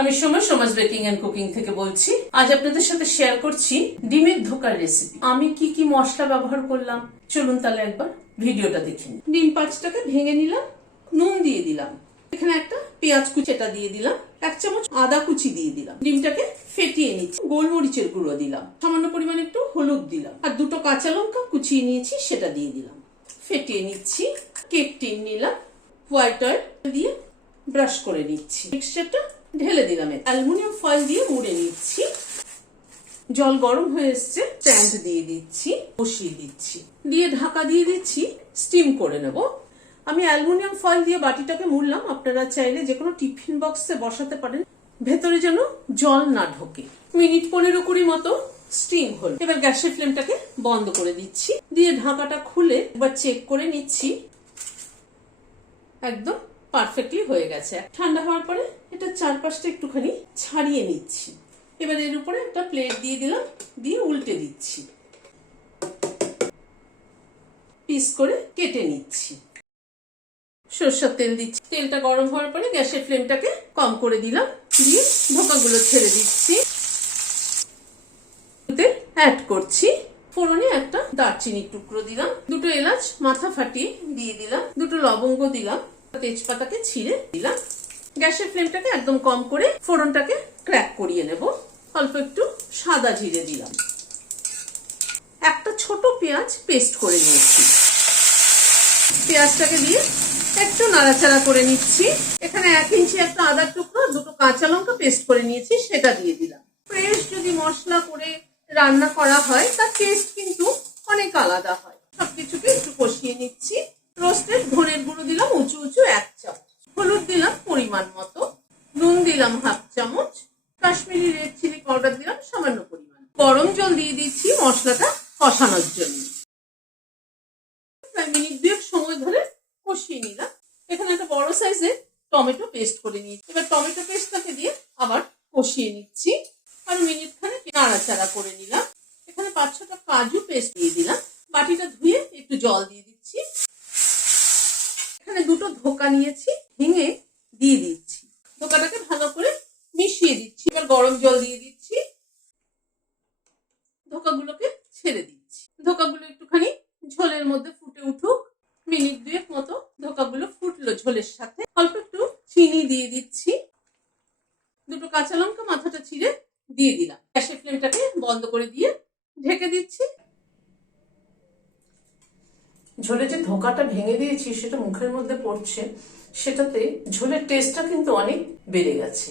আমি সমাজ baking and cooking থেকে বলছি। আজ আপনাদের সাথে শেয়ার করছি ডিমের ধোকার রেসিপি। আমি কি কি মশলা ব্যবহার করলাম চলুন তাহলে একবার ভিডিওটা দেখে নিন। ডিম 5টাকে ভেঙে নিলাম, নুন দিয়ে দিলাম, এখানে একটা পেঁয়াজ কুচিটা দিয়ে দিলাম, 1 চামচ আদা কুচি দিয়ে দিলাম, ডিমটাকে ফেটিয়ে নিচ্ছি, গোলমরিচের গুঁড়ো দিলাম, সামান্য পরিমাণে একটু হলুদ দিলাম, আর 2টো কাঁচা লঙ্কা কুচিয়ে নিয়েছি সেটা দিয়ে দিলাম, ফেটিয়ে নিচ্ছি। কেক টিন নিলাম, হোয়াইট অয়েল দিয়ে ব্রাশ করে নিচ্ছি, মিক্সচারটা ঢেলে দিলাম, অ্যালুমিনিয়াম ফয়েল দিয়ে মুড়ে নিচ্ছি। জল গরম হয়ে এসছে, স্ট্যান্ড দিয়ে দিচ্ছি, বসিয়ে দিচ্ছি, দিয়ে ঢাকা দিয়ে দিচ্ছি, স্টিম করে নেব। আমি অ্যালুমিনিয়াম ফয়েল দিয়ে বাটিটাকে মুড়লাম, আপনারা চাইলে যে কোনো টিফিন বক্সে বসাতে পারেন, ভেতরে যেন জল না ঢোকে। মিনিট 15-20 মতো স্টিম হল। এবার গ্যাসের ফ্লেমটাকে বন্ধ করে দিচ্ছি, দিয়ে ঢাকাটা খুলে একবার চেক করে নিচ্ছি, একদম পারফেক্টলি হয়ে গেছে। ঠান্ডা হওয়ার পরে এটা চারপাশটা একটুখানি ছাড়িয়ে নিচ্ছি। এবার এর উপরে একটা প্লেট দিয়ে দিলাম, দিয়ে উল্টে দিচ্ছি, পিস করে কেটে নিচ্ছি। সরষের তেল দিচ্ছি, তেলটা গরম হওয়ার পরে গ্যাসের ফ্লেমটাকে কম করে দিলাম, দিয়ে ধোকাগুলো ছেড়ে দিচ্ছি, অ্যাড করছি। ফোড়নে একটা দারচিনির টুকরো দিলাম, 2টো এলাচ মাথা ফাটিয়ে দিয়ে দিলাম, 2টো লবঙ্গ দিলাম, তেজপাতাকে ছিঁড়ে দিলাম। গ্যাসের ফ্লেমটাকে একদম কম করে ফোড়নটাকে ক্র্যাক করিয়ে নেব। অল্প একটু সাদা জিরে দিলাম, একটা ছোট পেঁয়াজ পেস্ট করে নিয়েছি, পেঁয়াজটাকে দিয়ে একটু নাড়াচাড়া করে নিচ্ছি। এখানে 1 ইঞ্চি একটা আদার টুকরো, 2টো কাঁচা লঙ্কা পেস্ট করে নিয়েছি সেটা দিয়ে দিলাম। ফ্রেশ যদি মশলা করে রান্না করা হয় তার টেস্ট কিন্তু অনেক আলাদা হয়। সবকিছুকে একটু কষিয়ে নিচ্ছি। রোস্টেড ধনের গুঁড়ো দিলাম উঁচু 1 চামচ, হলুদ দিলাম পরিমাণ মতো, নুন দিলাম 1/2 চামচ, কাশ্মীরি রেড চিলি পাউডার দিলাম সামান্য পরিমাণ। গরম জল দিয়ে দিচ্ছি মশলাটা কষানোর জন্য। প্রায় মিনিট 2 সময় ধরে কষিয়ে নিলাম। এখানে একটা বড় সাইজের টমেটো পেস্ট করে নিয়েছি। এবার টমেটো পেস্টটাকে দিয়ে আবার কষিয়ে নিচ্ছি, আর মিনিট খানেক নাড়াচাড়া করে নিলাম। এখানে 5-6টা কাজু পেস্ট দিয়ে দিলাম, বাটিটা ধুয়ে একটু জল দিয়ে দিচ্ছি। এখানে 2টো ধোকা নিয়েছি, ভেঙে দিয়ে দিচ্ছি, ধোকাটাকে ভালো করে মিশিয়ে দিচ্ছি। এবার গরম জল দিয়ে দিচ্ছি, ধোকাগুলোকে ছেড়ে দিচ্ছি। ধোকাগুলো একটুখানি ঝোলের মধ্যে ফুটে উঠুক, মিনিট 2 মতো ধোকাগুলো ফুটলো ঝোলের সাথে। অল্প একটু চিনি দিয়ে দিচ্ছি, 2টো কাঁচা লঙ্কা মাথাটা ছিঁড়ে দিয়ে দিলাম। গ্যাসের ফ্লেমটাকে বন্ধ করে দিয়ে ঢেকে দিচ্ছি। ঝোলে যে ধোকাটা ভেঙে দিয়েছি সেটা মুখের মধ্যে পড়ছে, সেটাতে ঝোলের টেস্টটা কিন্তু অনেক বেড়ে গেছে।